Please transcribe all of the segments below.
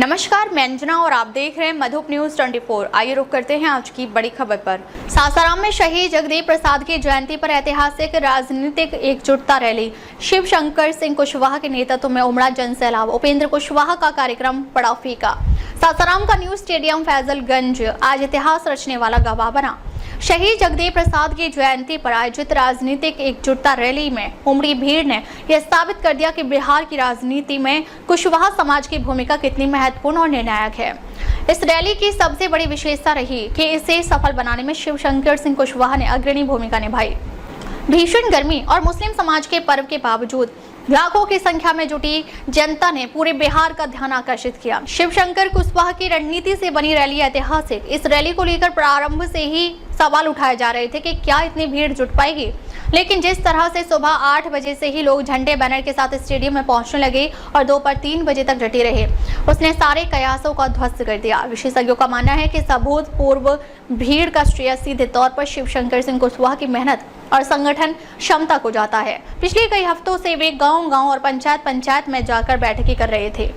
नमस्कार, मैं अंजना और आप देख रहे हैं मधुप न्यूज 24। आइए रुक करते हैं आज की बड़ी खबर पर। सासाराम में शहीद जगदेव प्रसाद की जयंती पर ऐतिहासिक राजनीतिक एकजुटता रैली। शिव शंकर सिंह कुशवाहा के नेतृत्व में उमड़ा जन सैलाब। उपेंद्र कुशवाहा का कार्यक्रम पड़ा फीका। सासाराम का न्यू स्टेडियम फैजलगंज आज इतिहास रचने वाला गवाह बना। शहीद जगदेव प्रसाद की जयंती पर आयोजित राजनीतिक एकजुटता रैली में उमड़ी भीड़ ने यह साबित कर दिया कि बिहार की राजनीति में कुशवाहा समाज की भूमिका कितनी महत्वपूर्ण और निर्णायक है। इस रैली की सबसे बड़ी विशेषता रही कि इसे सफल बनाने में शिव शंकर सिंह कुशवाहा ने अग्रणी भूमिका निभाई। भीषण गर्मी और मुस्लिम समाज के पर्व के बावजूद लाखों की संख्या में जुटी जनता ने पूरे बिहार का ध्यान आकर्षित किया। शिव शंकर कुशवाहा की रणनीति से बनी रैली ऐतिहासिक। इस रैली को लेकर प्रारंभ से ही सवाल उठाए जा रहे थे कि क्या इतनी भीड़ जुट पाएगी, लेकिन जिस तरह से सुबह 8 बजे से ही लोग झंडे बैनर के साथ स्टेडियम में पहुंचने लगे और दोपहर 3 बजे तक डटे रहे, उसने सारे कयासों का ध्वस्त कर दिया। विशेषज्ञों का मानना है कि अभूतपूर्व भीड़ का श्रेय सीधे तौर पर शिव शंकर सिंह कुशवाहा की मेहनत और संगठन क्षमता को जाता है। पिछले कई हफ्तों से वे गांव-गांव और पंचायत में जाकर बैठकें कर रहे थे।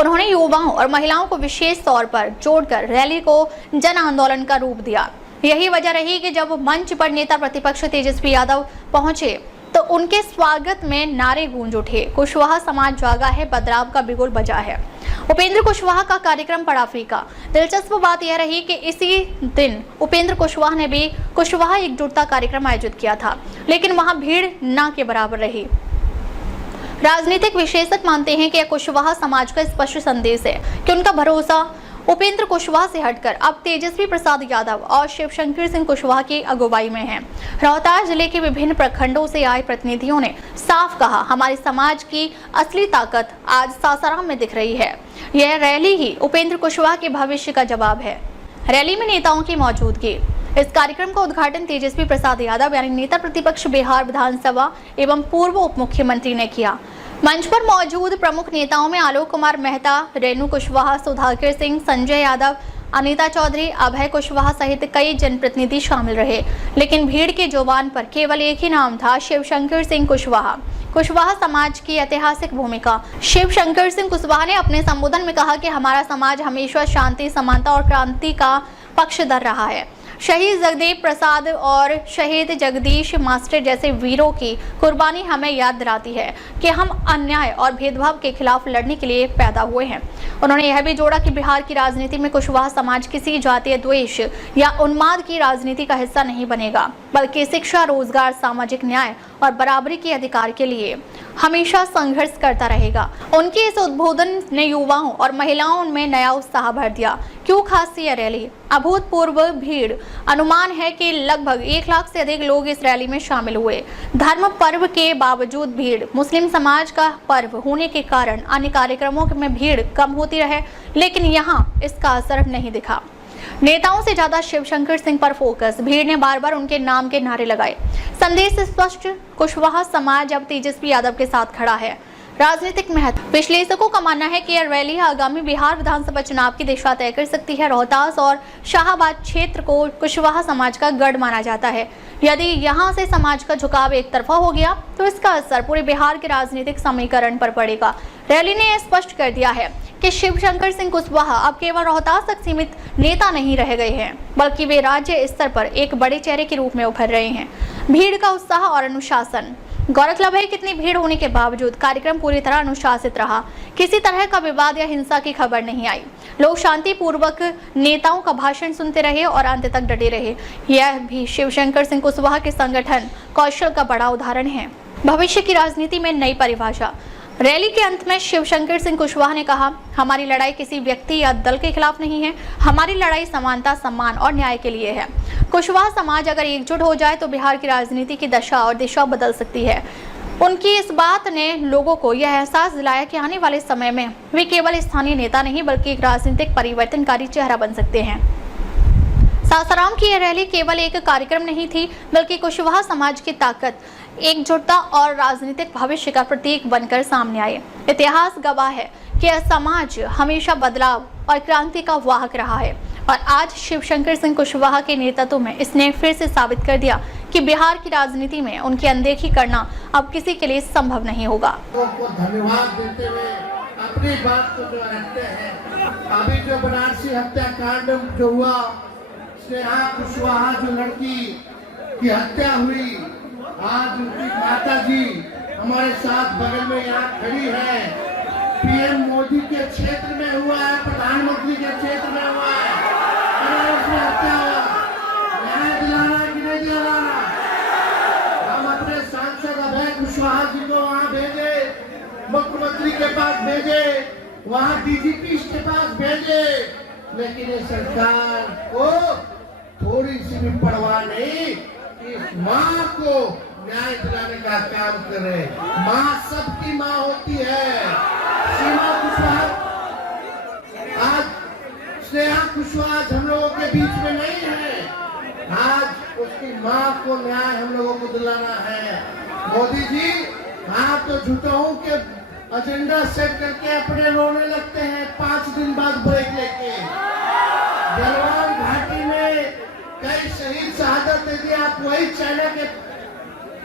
उन्होंने युवाओं और महिलाओं को विशेष तौर पर जोड़कर रैली को जन आंदोलन का रूप दिया। यही वजह रही कि जब मंच पर नेता प्रतिपक्ष तेजस्वी यादव पहुंचे तो उनके स्वागत में नारे गूंज उठे। कुशवाहा समाज जागा है, बदलाव का बिगुल बजा है। उपेंद्र कुशवाहा का कार्यक्रम पड़ा फीका। दिलचस्प बात यह रही कि इसी दिन उपेंद्र कुशवाहा ने भी कुशवाहा एकजुटता कार्यक्रम आयोजित किया था, लेकिन वहां भीड़ न के बराबर रही। राजनीतिक विशेषज्ञ मानते हैं कि यह कुशवाहा समाज का स्पष्ट संदेश है कि उनका भरोसा उपेंद्र कुशवाहा से हटकर अब तेजस्वी प्रसाद यादव और शिव शंकर सिंह कुशवाहा की अगुवाई में है। रोहतास जिले के विभिन्न प्रखंडों से आए प्रतिनिधियों ने साफ कहा, हमारे समाज की असली ताकत आज सासाराम में दिख रही है। यह रैली ही उपेंद्र कुशवाहा के भविष्य का जवाब है। रैली में नेताओं की मौजूदगी। इस कार्यक्रम का उद्घाटन तेजस्वी प्रसाद यादव यानी नेता प्रतिपक्ष बिहार विधानसभा एवं पूर्व उप मुख्यमंत्री ने किया। मंच पर मौजूद प्रमुख नेताओं में आलोक कुमार मेहता, रेणु कुशवाहा, सुधाकर सिंह, संजय यादव, अनीता चौधरी, अभय कुशवाहा सहित कई जनप्रतिनिधि शामिल रहे, लेकिन भीड़ के जुबान पर केवल एक ही नाम था, शिव शंकर सिंह कुशवाहा। कुशवाहा समाज की ऐतिहासिक भूमिका। शिव शंकर सिंह कुशवाहा ने अपने संबोधन में कहा कि हमारा समाज हमेशा शांति, समानता और क्रांति का पक्षधर रहा है। शहीद जगदेव प्रसाद और शहीद जगदीश मास्टर जैसे वीरों की कुर्बानी हमें याद दिलाती है कि हम अन्याय और भेदभाव के खिलाफ लड़ने के लिए पैदा हुए हैं। उन्होंने यह भी जोड़ा कि बिहार की राजनीति में कुशवाहा समाज किसी जातीय द्वेष या उन्माद की राजनीति का हिस्सा नहीं बनेगा, बल्कि शिक्षा, रोजगार, सामाजिक न्याय और बराबरी के अधिकार के लिए हमेशा संघर्ष करता रहेगा। उनके इस उद्बोधन ने युवाओं और महिलाओं में नया उत्साह भर दिया। क्यों खास यह रैली? अभूतपूर्व भीड़। अनुमान है कि लगभग 1 लाख से अधिक लोग इस रैली में शामिल हुए। धर्म पर्व के बावजूद भीड़। मुस्लिम समाज का पर्व होने के कारण अन्य कार्यक्रमों में भीड़ कम होती रहे, लेकिन यहाँ इसका असर नहीं दिखा। नेताओं से ज्यादा शिव शंकर सिंह पर फोकस। भीड़ ने बार बार उनके नाम के नारे लगाए। संदेश स्पष्ट, कुशवाहा समाज अब तेजस्वी यादव के साथ खड़ा है। राजनीतिक महत्व। विश्लेषकों का मानना है कि यह रैली आगामी बिहार विधानसभा चुनाव की दिशा तय कर सकती है। रोहतास और शाहाबाद क्षेत्र को कुशवाहा समाज का गढ़ माना जाता है। यदि यहां से समाज का झुकाव एक तरफा हो गया तो इसका असर पूरे बिहार के राजनीतिक समीकरण पर पड़ेगा। रैली ने यह स्पष्ट कर दिया है कि शिव शंकर सिंह कुशवाहा अब केवल रोहतास तक सीमित नेता नहीं रह गए हैं, बल्कि वे राज्य स्तर पर एक बड़े चेहरे के रूप में उभर रहे हैं। भीड़ का उत्साह और अनुशासन। गौरतलब है कि इतनी भीड़ होने के बावजूद कार्यक्रम पूरी तरह अनुशासित रहा। किसी तरह का विवाद या हिंसा की खबर नहीं आई। लोग शांतिपूर्वक नेताओं का भाषण सुनते रहे और अंत तक डटे रहे। यह भी शिव शंकर सिंह कुशवाहा के संगठन कौशल का बड़ा उदाहरण है। भविष्य की राजनीति में नई परिभाषा। रैली के अंत में शिव शंकर सिंह कुशवाहा ने कहा, हमारी लड़ाई किसी व्यक्ति या दल के खिलाफ नहीं है, हमारी लड़ाई समानता, सम्मान और न्याय के लिए है। कुशवाहा समाज अगर एकजुट हो जाए तो बिहार की राजनीति की दशा और दिशा बदल सकती है। उनकी इस बात ने लोगों को यह एहसास दिलाया कि आने वाले समय में वे केवल स्थानीय नेता नहीं बल्कि एक राजनीतिक परिवर्तनकारी चेहरा बन सकते हैं। सासाराम की यह रैली केवल एक कार्यक्रम नहीं थी, बल्कि कुशवाहा समाज की ताकत, एकजुटता और राजनीतिक भविष्य का प्रतीक बनकर सामने आए। इतिहास गवाह है कि यह समाज हमेशा बदलाव और क्रांति का वाहक रहा है और आज शिव शंकर सिंह कुशवाहा के नेतृत्व में इसने फिर से साबित कर दिया कि बिहार की राजनीति में उनकी अनदेखी करना अब किसी के लिए संभव नहीं होगा। धन्यवाद देते हुए अपनी बात को जो रखते हैं। अभी जो बनारसी हत्याकांड जो हुआ, स्नेहा कुशवाहा जो लड़की की हत्या हुई, आज उनकी माता जी हमारे साथ बगल में यहाँ खड़ी है। पीएम मोदी के क्षेत्र में हुआ है, प्रधानमंत्री के क्षेत्र में हुआ है, उसमें हत्या हुआ। न्याय दिलाना कि नहीं दिलाना? हम अपने सांसद अभय कुशवाहा जी को वहाँ भेजे, मुख्यमंत्री के पास भेजे, वहाँ डीजीपी के पास भेजे, लेकिन ये सरकार को थोड़ी सी भी परवाह नहीं कि इस माँ को न्याय दिलाने का काम करे। माँ सबकी माँ होती है। सीमा कुशवाहा, आज स्नेहा कुशवाहा हम लोगों के बीच में नहीं है। आज उसकी माँ को न्याय हम लोगों को दिलाना है। मोदी जी, आप तो झूठों के एजेंडा सेट करके अपने रोने लगते हैं 5 दिन बाद ब्रेक लेके। गलवान घाटी में कई शहीद शहादत दे दिए, आप वही चाइना के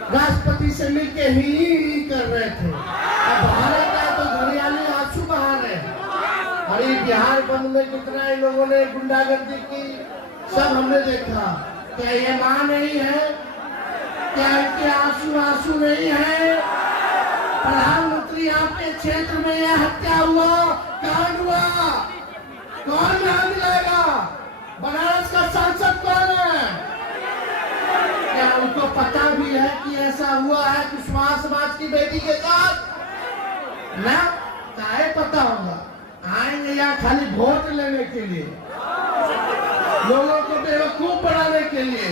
राष्ट्रपति से मिलके ही कर रहे थे। अब भारत आए तो घरियाली आंसू बहा रहे हैं। अरे बिहार बंद में कितना ही लोगों ने गुंडागर्दी की, सब हमने देखा। क्या ये मां नहीं है? क्या इनके आंसू आंसू नहीं है? प्रधानमंत्री, आपके क्षेत्र में यह हत्या हुआ, कांड हुआ, कौन न्याय दिलाएगा? बनारस का सांसद कौन है? क्या उनको पता भी है कि ऐसा हुआ है कुशवाहा समाज की बेटी के साथ? ना, काहे पता होगा? आएंगे यहाँ खाली वोट लेने के लिए, लोगों को बेवकूफ बनाने के लिए।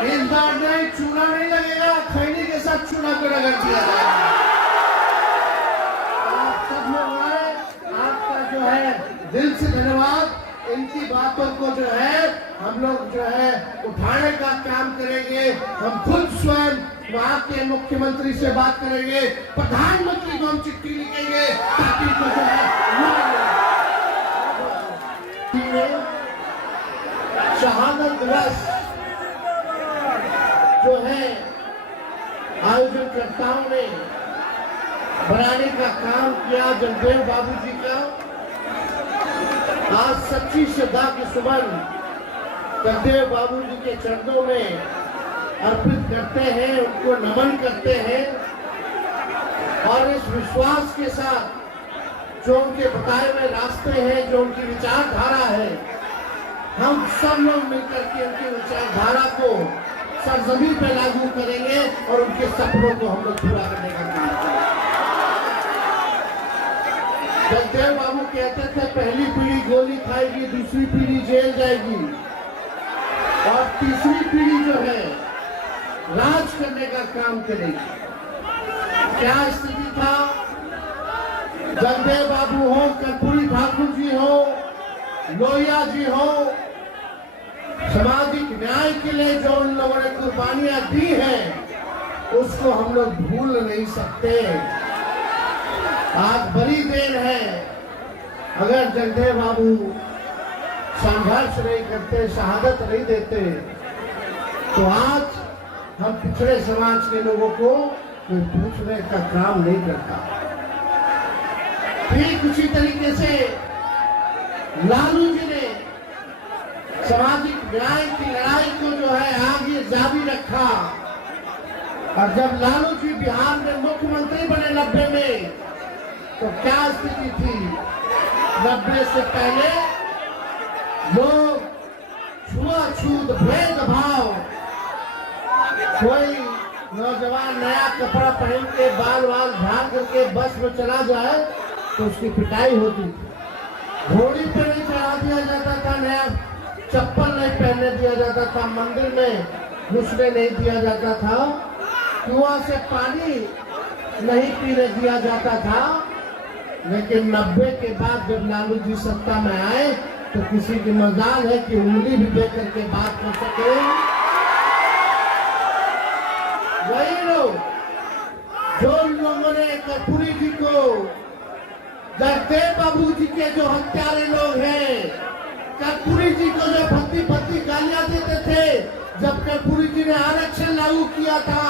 इस बार नहीं, चूना नहीं लगेगा, खैनी के साथ चूना को रगड़ दिया जाएगा। आप सब लोग आए, आपका जो है दिल से धन्यवाद। इनकी बातों को जो है हम लोग जो है उठाने का काम करेंगे। हम खुद स्वयं वहाँ के मुख्यमंत्री से बात करेंगे, प्रधानमंत्री को हम चिट्ठी लिखेंगे ताकि इनको जो है शहादत दिवस जो है आयोजनकर्ताओं ने बनाने का काम किया। जगदेव बाबू जी का आज सच्ची श्रद्धा के सुमन जगदेव बाबू जी के चरणों में अर्पित करते हैं, उनको नमन करते हैं और इस विश्वास के साथ जो उनके बताए हुए रास्ते हैं, जो उनकी विचारधारा है, हम सब लोग मिलकर के उनकी विचारधारा को सरजमीन पे लागू करेंगे और उनके सपनों को हम लोग पूरा करने का काम करेंगे। जगदेव बाबू कहते थे पहली पीढ़ी गोली खाएगी, दूसरी पीढ़ी जेल जाएगी और तीसरी पीढ़ी जो है राज करने का काम करेगी। क्या स्थिति था? जगदेव बाबू हो, कर्पूरी ठाकुर जी हो, लोहिया जी हो, सामाजिक न्याय के लिए जो उन लोगों ने कुर्बानियां दी हैं उसको हम लोग भूल नहीं सकते। आज बड़ी देर है, अगर जगदेव बाबू संघर्ष नहीं करते, शहादत नहीं देते, तो आज हम पिछड़े समाज के लोगों को कोई पूछने का काम नहीं करता। ठीक उसी तरीके से लालू जी ने सामाजिक न्याय की लड़ाई को जो है आगे जारी रखा और जब लालू जी बिहार में मुख्यमंत्री बने 90 में, तो क्या स्थिति थी? 90 से पहले लोग छुआछूत, भेदभाव, कोई नौजवान नया कपड़ा पहन के बाल झाड़ करके बस में चला जाए तो उसकी पिटाई होती थी। घोड़ी पे नहीं चढ़ा दिया जाता था, नया चप्पल नहीं पहनने दिया जाता था, मंदिर में घुसने नहीं दिया जाता था, कुआं से पानी नहीं पीने दिया जाता था। लेकिन 90 के बाद जब लालू जी सत्ता में आए तो किसी की मजाल है कि उंगली भी दे करके बात कर सके। वही लोग जो लोगों ने कर्पूरी जी को, जगदेव बाबू जी के जो हत्यारे लोग हैं, कर्पूरी जी को जो भद्दी भद्दी गालियां देते थे जब कर्पूरी जी ने आरक्षण लागू किया था,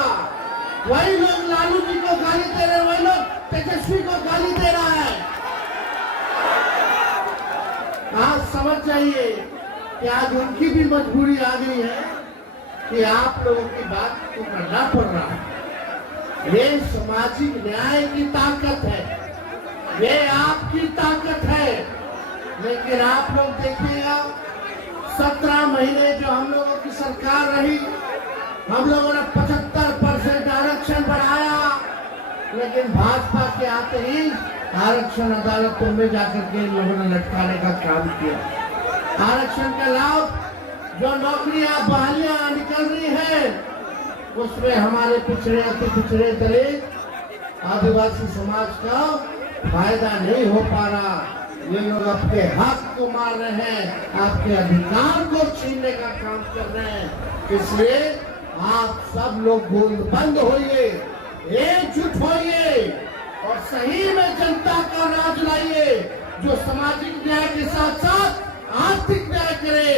वही लोग लालू जी को गाली दे रहे, वही लोग तेजस्वी को गाली दे रहा है। आज समझ जाइए कि आज उनकी भी मजबूरी आ गई है कि आप लोगों की बात को करना पड़ रहा है। ये सामाजिक न्याय की ताकत है, ये आपकी ताकत है। लेकिन आप लोग देखिएगा 17 महीने जो हम लोगों की सरकार रही, हम लोगों ने 75% आरक्षण बढ़ाया, लेकिन भाजपा के आते ही आरक्षण अदालतों में जाकर के इन लोगों ने लटकाने का काम किया। आरक्षण का लाभ जो नौकरियां बहालियां निकल रही है, उसमें हमारे पिछड़े अति पिछड़े दलित आदिवासी समाज का फायदा नहीं हो पा रहा। ये लोग अपने हक को मार रहे हैं, आपके अधिकार को छीनने का काम कर रहे हैं। इसलिए आप सब लोग बंद होइए, एकजुट होइए और सही में जनता का राज लाइए, जो सामाजिक न्याय के साथ साथ आर्थिक न्याय करे।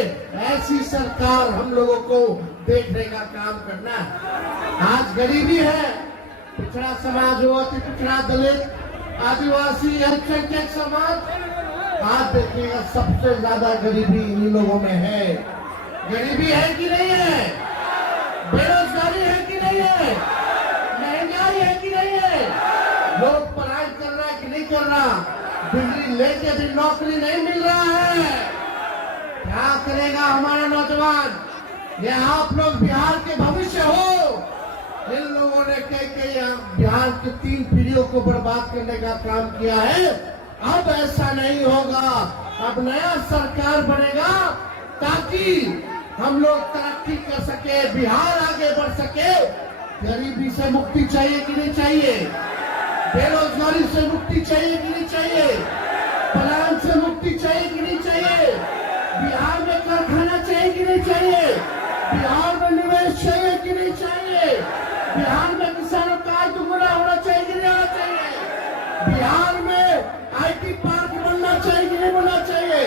ऐसी सरकार हम लोगों को देखने का काम करना है। आज गरीबी है, पिछड़ा समाज हो, अति पिछड़ा दलित आदिवासी अल्पसंख्यक समाज, आज देखिएगा सबसे ज्यादा गरीबी इन लोगों में है। गरीबी है कि नहीं है? बेरोजगारी है कि नहीं है? महंगाई है कि नहीं है? लोग पढ़ाई कर रहा है कि नहीं कर रहा? डिग्री लेके भी नौकरी नहीं मिल रहा है। क्या करेगा हमारा नौजवान? ये आप लोग बिहार के भविष्य हो। इन लोगों ने कई बिहार की 3 पीढ़ियों को बर्बाद करने का काम किया है। अब ऐसा नहीं होगा। अब नया सरकार बनेगा ताकि हम लोग तरक्की कर सके, बिहार आगे बढ़ सके। गरीबी से मुक्ति चाहिए कि नहीं चाहिए? बेरोजगारी से मुक्ति चाहिए कि नहीं चाहिए? पलायन से मुक्ति चाहिए कि नहीं चाहिए? बिहार में कारखाना चाहिए कि नहीं चाहिए? बिहार में निवेश चाहिए कि नहीं चाहिए? बिहार में किसानों का आय दुगुना होना चाहिए कि नहीं होना चाहिए? बिहार में आईटी पार्क बनना चाहिए कि नहीं बनना चाहिए?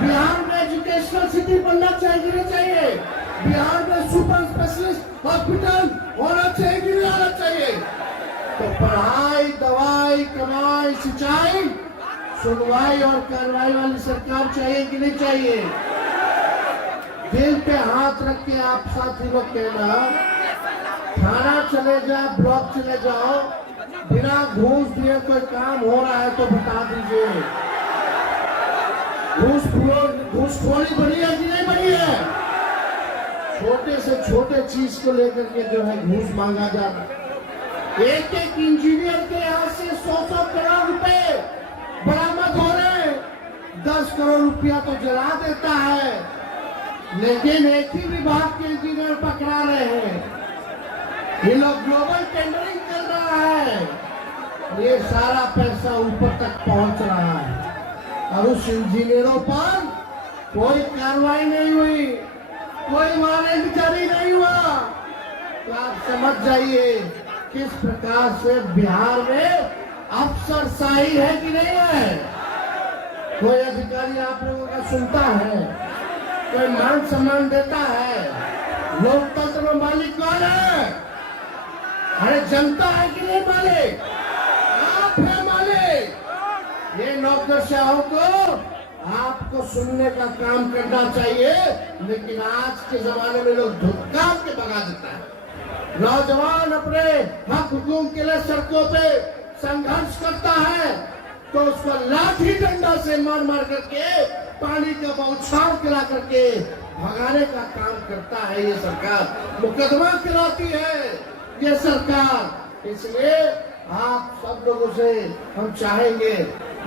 बिहार में एजुकेशनल सिटी बनना चाहिए कि नहीं चाहिए? बिहार में सुपर स्पेशलिस्ट हॉस्पिटल होना चाहिए कि नहीं होना चाहिए? तो पढ़ाई, दवाई, कमाई, सिंचाई, सुनवाई और कार्रवाई वाली सरकार चाहिए कि नहीं चाहिए? दिल पे हाथ रख के आप साथी लोग कहना, थाना चले जाओ, ब्लॉक चले जाओ, बिना घूस दिए कोई काम हो रहा है तो बता दीजिए। घूसखोरी बढ़ी है कि नहीं बढ़ी है? छोटे से छोटे चीज को लेकर के जो है घूस मांगा जा रहा है। एक एक इंजीनियर के यहाँ से 100-100 करोड़ रुपए बरामद हो रहे हैं। 10 करोड़ रुपया तो जला देता है, लेकिन एक ही विभाग के इंजीनियर पकड़ा रहे हैं। ये लोग ग्लोबल टेंडरिंग कर रहा है, ये सारा पैसा ऊपर तक पहुंच रहा है और उस इंजीनियरों पर कोई कार्रवाई नहीं हुई, कोई वारंट जारी नहीं हुआ। तो आप समझ जाइए किस प्रकार से बिहार में अफसरशाही है कि नहीं है। कोई अधिकारी आप लोगों का सुनता है? कोई मान सम्मान देता है? लोकतंत्र में मालिक कौन है? अरे जनता है कि नहीं मालिक? आप है मालिक। ये नौकरशाहों को आपको सुनने का काम करना चाहिए, लेकिन आज के जमाने में लोग धुतकार के भगा देता है। नौजवान अपने हक हुकूक के लिए सड़कों पे संघर्ष करता है तो उसको लाठी डंडा से मार मार करके, पानी का बौछार खिला करके भगाने का काम करता है ये सरकार। मुकदमा खिलाती है ये सरकार। इसलिए आप सब लोगों से हम चाहेंगे,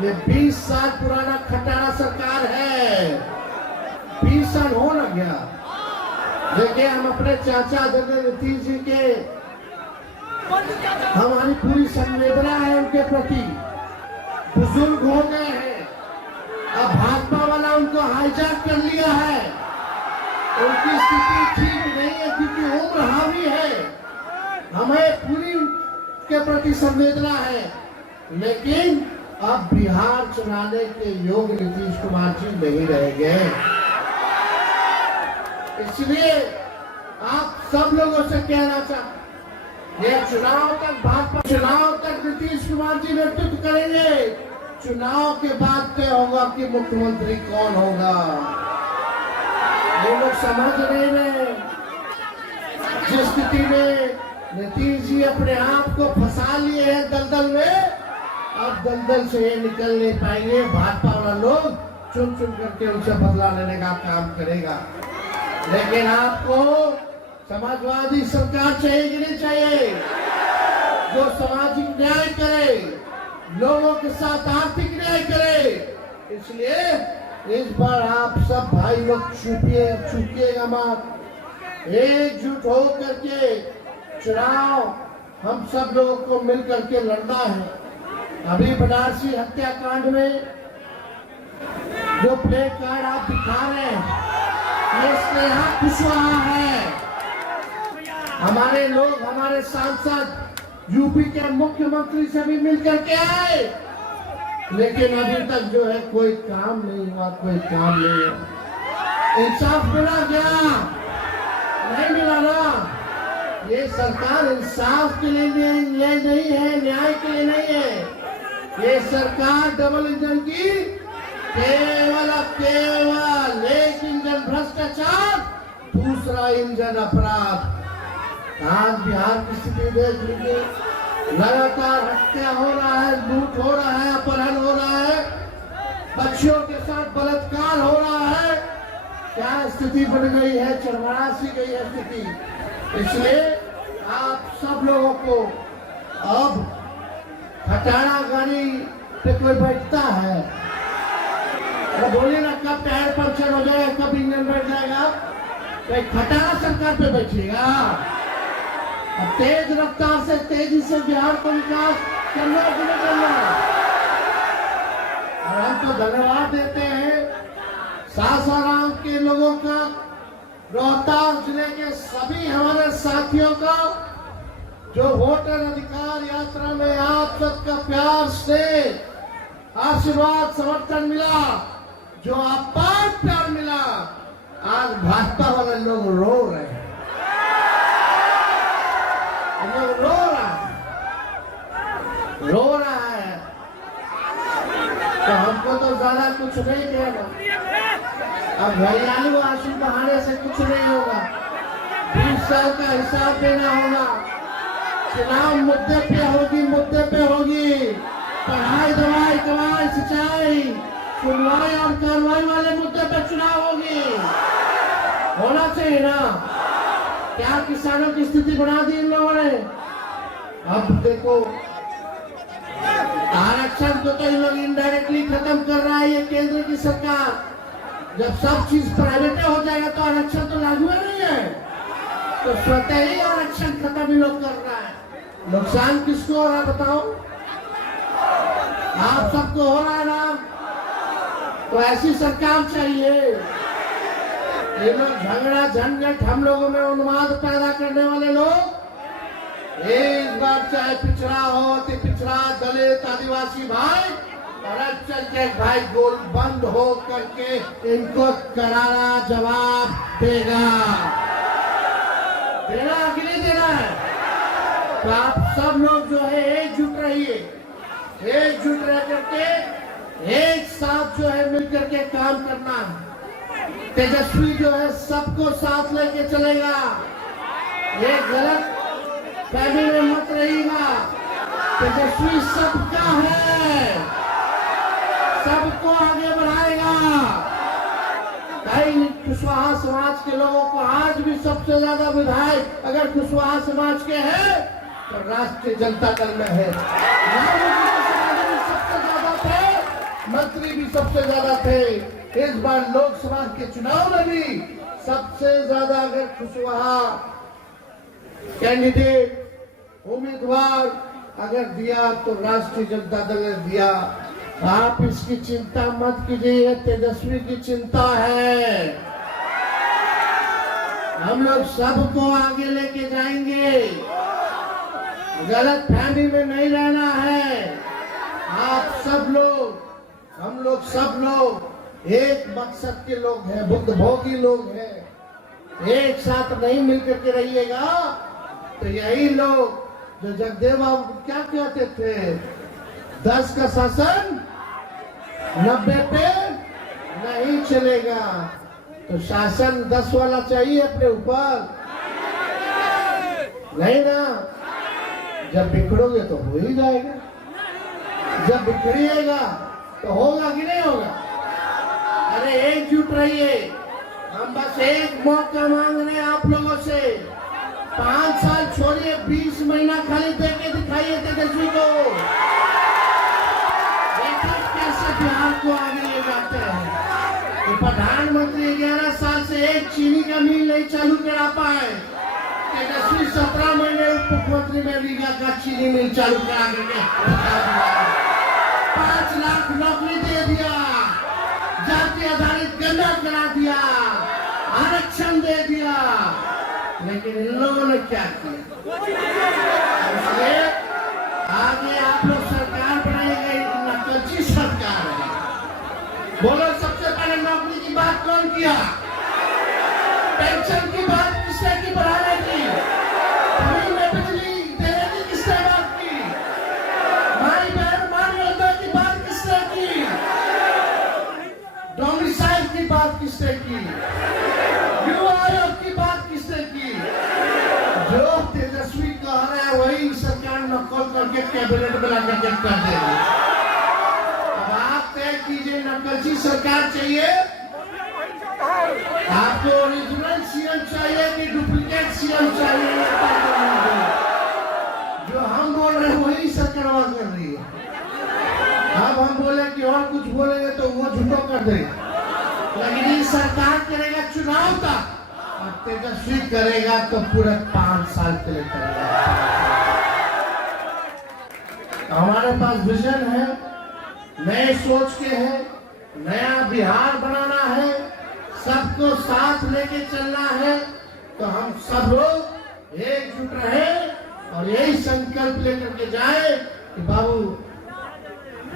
ये 20 साल पुराना खटारा सरकार है, 20 साल हो न गया। देखिए हम अपने चाचा जगह नीतीश जी के, हमारी पूरी संवेदना है उनके प्रति। बुजुर्ग हो गए हैं, अब भाजपा वाला उनको हाईजैक कर लिया है। उनकी स्थिति ठीक नहीं है क्योंकि उम्र हावी है। हमें पूरी के प्रति संवेदना है, लेकिन अब बिहार चलाने के योग नीतीश कुमार जी नहीं रहेंगे। इसलिए आप सब लोगों से कहना चाहते, ये चुनाव तक भाजपा, चुनाव तक नीतीश कुमार जी नेतृत्व करेंगे, चुनाव के बाद तय होगा कि मुख्यमंत्री कौन होगा। ये लोग समझ नहीं रहे। जिस स्थिति में नीतीश जी अपने आप को फंसा लिए हैं दलदल में, अब दलदल से ये निकल नहीं पाएंगे। भाजपा वाला लोग चुन चुन करके उनसे बदला लेने का काम करेगा। लेकिन आपको समाजवादी सरकार चाहिए कि नहीं चाहिए, जो सामाजिक न्याय करे, लोगों के साथ आर्थिक न्याय करे। इसलिए इस बार आप सब भाई लोग चूकिएगा मत। एकजुट हो करके चुनाव हम सब लोगों को मिल करके लड़ना है। अभी बनारसी हत्याकांड में जो प्ले कार्ड आप दिखा रहे हैं, ये स्नेहा कुशवाहा है। हमारे लोग, हमारे सांसद यूपी के मुख्यमंत्री से भी मिल करके आए, लेकिन अभी तक जो है कोई काम नहीं हुआ, कोई काम नहीं हुआ। इंसाफ मिला क्या? नहीं मिला ना। ये सरकार इंसाफ के लिए नहीं है, न्याय के लिए नहीं है। ये सरकार डबल इंजन की केवल एक इंजन भ्रष्टाचार, दूसरा इंजन अपराध। आज बिहार की स्थिति देख लीजिए, लगातार हत्या हो रहा है, लूट हो रहा है, अपहरण हो रहा है, बच्चियों के साथ बलात्कार हो रहा है। क्या स्थिति बन गई है, चरमरा सी गई है स्थिति। इसलिए आप सब लोगों को अब खटारा गाड़ी पे कोई बैठता है तो बोलिए ना, कब टायर पंक्चर हो जाएगा, कब इंजन बैठ जाएगा, तो खटारा सरकार पे बैठिएगा। अब तेज रफ्तार से, तेजी से बिहार को विकास करना कि नहीं करना। और हम तो धन्यवाद देते हैं सासाराम के लोगों का, रोहतास जिले के सभी हमारे साथियों का, जो वोटर अधिकार यात्रा में आप सबका प्यार से आशीर्वाद समर्थन मिला, जो अपार प्यार मिला। आज भाजपा वाले लोग रो रहे हैं, लोग रो रहा है। तो हमको तो ज्यादा कुछ नहीं कहना। अब घरियालू आंसू बहाने से कुछ नहीं होगा। 20 साल का हिसाब देना होगा। चुनाव मुद्दे पे होगी। पढ़ाई, दवाई, कमाई, सिंचाई, सुनवाई और कार्रवाई वाले मुद्दे पे चुनाव होगी। होना चाहिए ना। क्या किसानों की स्थिति बना दी इन लोगों ने। अब देखो, आरक्षण को तो इन लोग इनडायरेक्टली खत्म कर रहा है ये केंद्र की सरकार। जब सब चीज प्राइवेट हो जाएगा तो आरक्षण तो लागू नहीं है, तो स्वतः ही आरक्षण खत्म ही लोग कर रहा है। नुकसान किसको हो रहा है बताओ? आप सबको हो रहा है ना। तो ऐसी सरकार चाहिए। ये लोग झगड़ा झंझट हम लोगों में उन्माद पैदा करने वाले लोग, इस बार चाहे पिछड़ा हो, अति पिछड़ा, दलित, आदिवासी भाई, आरक्षण के भाई गोल बंद हो करके इनको करारा जवाब देना कि नहीं देना है। तो आप सब लोग जो है एकजुट रहिए, एकजुट रह करके एक साथ जो है मिल करके काम करना है। तेजस्वी जो है सबको साथ लेके चलेगा। ये गलत फहमी में मत रहिएगा। तेजस्वी सबका है, सबको आगे बढ़ाएगा। कई कुशवाहा समाज के लोगों को आज भी सबसे ज्यादा विधायक अगर कुशवाहा समाज के हैं तो राष्ट्रीय जनता दल में है। सबसे ज्यादा थे, मंत्री भी सबसे ज्यादा थे। इस बार लोकसभा के चुनाव में भी सबसे ज्यादा अगर कुशवाहा कैंडिडेट उम्मीदवार अगर दिया तो राष्ट्रीय जनता दल ने दिया। आप इसकी चिंता मत कीजिए, तेजस्वी की चिंता है। हम लोग सबको आगे लेके जाएंगे। गलत फहमी में नहीं रहना है। आप सब लोग, हम लोग सब लोग एक मकसद के लोग हैं, बुद्ध भोगी लोग हैं। एक साथ नहीं मिलकर के रहिएगा तो यही लोग जो जगदेव बाबू क्या कहते थे, 10 का शासन 90 पे नहीं चलेगा। तो शासन 10 वाला चाहिए अपने ऊपर, नहीं ना। जब बिखरोगे तो हो ही जाएगा, जब बिखरिएगा तो होगा कि नहीं होगा। अरे एकजुट रहिए। हम बस एक मौका मांग रहे हैं आप लोगों से। 5 साल छोड़िए, 20 महीना खाली देके दिखाइए तेजस्वी को। देखिए कैसे बिहार को आगे ले जाते हैं। तो प्रधानमंत्री 11 साल से एक चीनी का मिल नहीं चालू करा पाए, तेजस्वी 17 महीने उप मुख्यमंत्री में रीगा का चीनी मिल चालू करा के 5 लाख नौकरी दे दिया, जाति आधारित गन्ना करा दिया, आरक्षण दे दिया। लेकिन इन लोगों ने क्या किया? इसलिए आगे आप लोग सरकार बनाएंगे, नकलची सरकार है। बोलो, सबसे पहले नौकरी की बात कौन किया? पेंशन की बात किसने की बढ़ाने की? फ्री में बिजली देने की किसने बात की? माई बहन मान योजना की बात किसने की? डोमिसाइल की बात किसने की? युवा आयोग की बात किसने की? जो तेजस्वी कह रहा है वही सरकार नकल करके कैबिनेट में लाकर के कर देगी। अब आप तय कीजिए, नकलची सरकार चाहिए आपको? ओरिजिनल सीएम चाहिए कि डुप्लीकेट सीएम चाहिए? जो हम बोल रहे हैं वही सरकार कर रही है। अब हम बोले कि और कुछ बोलेंगे तो वो झूठो कर देगा। लेकिन ये सरकार करेगा चुनाव तक, और तेजस्वी करेगा तो पूरे 5 साल के लिए करेगा। हमारे पास विजन है, नए सोच के है, नया बिहार बनाना है, सबको साथ लेके चलना है। तो हम सब लोग एकजुट रहे और यही संकल्प लेकर के जाए कि बाबू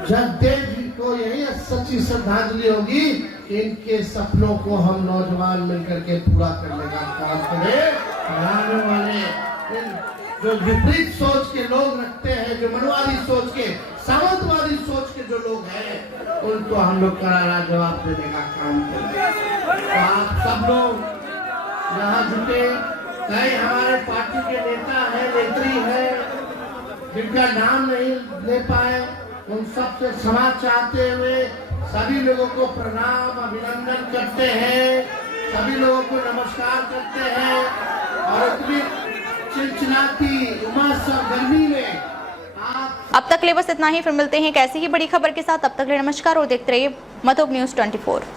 जगदेव जी को यही सच्ची श्रद्धांजलि होगी कि इनके सपनों को हम नौजवान मिलकर के पूरा करने का काम करें। आने वाले जो विपरीत सोच के लोग रखते हैं, जो मनवादी सोच के, सामंतवादी सोच के जो लोग हैं, उनको हम लोग करारा जवाब देने का काम करें। तो आप सब लोग यहाँ जुटे। कई हमारे पार्टी के नेता हैं, नेत्री हैं, जिनका नाम नहीं ले पाए, उन सबसे क्षमा चाहते हुए सभी लोगों को प्रणाम अभिनंदन करते हैं, सभी लोगों को नमस्कार करते हैं। और इतनी चिलचिलाती उमस और गर्मी में आप अब तक ले बस इतना ही। फिर मिलते हैं एक ऐसी ही बड़ी खबर के साथ। तब तक ले नमस्कार और देखते रहिए मधुब न्यूज़ 24।